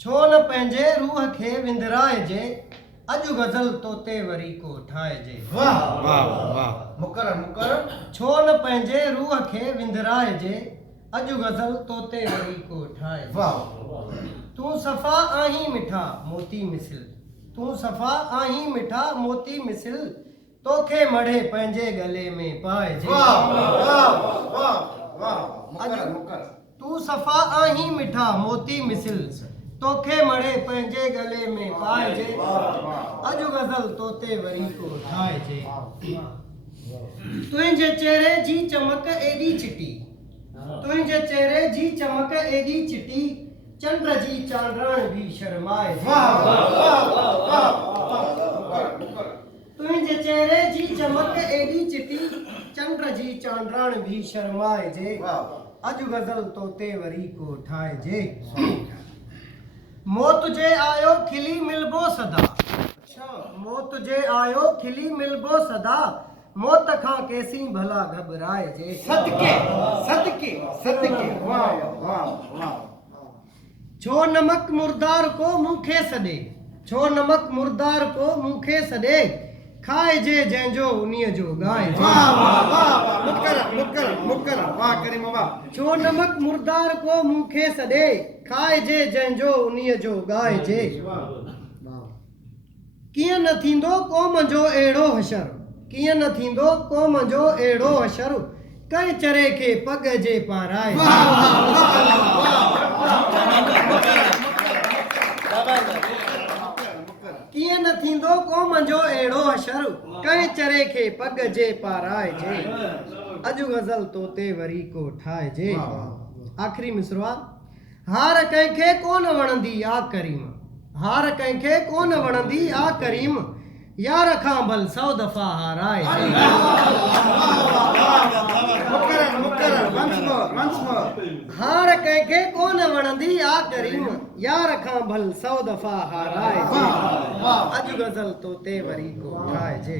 छो न पंहिंजे रूह खे विंदराइजे, अॼु गज़ल तोते वरी को ठाहिजे। वाह वाह वाह, मुकर मुकर। छो न पंहिंजे रूह खे विंदराइजे, अॼु गज़ल तोते वरी को ठाहिजे। वाह। तूं सफ़ा आहीं मिठा मोती मिसिल, तूं सफ़ा आहीं मिठा मोती मिसिल, तोखे मढ़े पंहिंजे गले में पाइजे। वाह वाह वाह वाह, मुकर मुकर। तूं सफ़ा आहीं मिठा मोती मिसिल, तोखे मढ़े पंहिंजे गले में पाइजे। अॼु गज़ल तोते वरी को ठाहिजे। तुंहिंजे चेहरे जी चमक एॾी चिटी, तुंहिंजे चेहरे जी चमक एॾी चिटी, चंड जी चांडण भी शर्माए। तुंहिंजे चेहरे जी चमक एॾी चिटी, चंड जी चांडण भी शर्माए जे। अॼु गज़ल तोते वरी को ठाहिजे। मौत जे आयो खिली मिलबो सदा, मौत जे आयो खिली मिलबो सदा, मौत खां केसीं भला घबराइजे। सदके सदके सदके, वाह वाह वाह। छो नमक मुर्दार को मुंखे सॾे, छो नमक मुर्दार को मुंखे सॾे, खाइजे जंहिंजो उन्हीअ जो गाइजे। वाह वाह वाह, मुकर मुकर मुकर, वाह करीम वाह। छो नमक मुर्दार को मुंखे सॾे, खाइजे जंहिंजो उन्हीअ जो गाइजे। कीअं न थींदो क़ौम जो अहिड़ो हशर, कीअं न थींदो क़ौम जो अहिड़ो हशर, कंहिं चरे खे पग जे पाराए। कीअं न थींदो क़ौम जो अहिड़ो हशर, कंहिं चरे खे पग जे पाराइजे। अॼु गज़ल तोते वरी को ठाहिजे। आख़िरी मिसरो आहे। हार कंहिंखे कोन वणंदी आ करीम, हार कंहिंखे कोन वणंदी आ करीम, यार खां भल 100 दफ़ा हाराइजे। हार कंहिंखे कोन वणंदी आ करीम, यार खां भल 100 दफ़ा हाराइजे। अॼु गज़ल तोते वरी को ठाहिजे।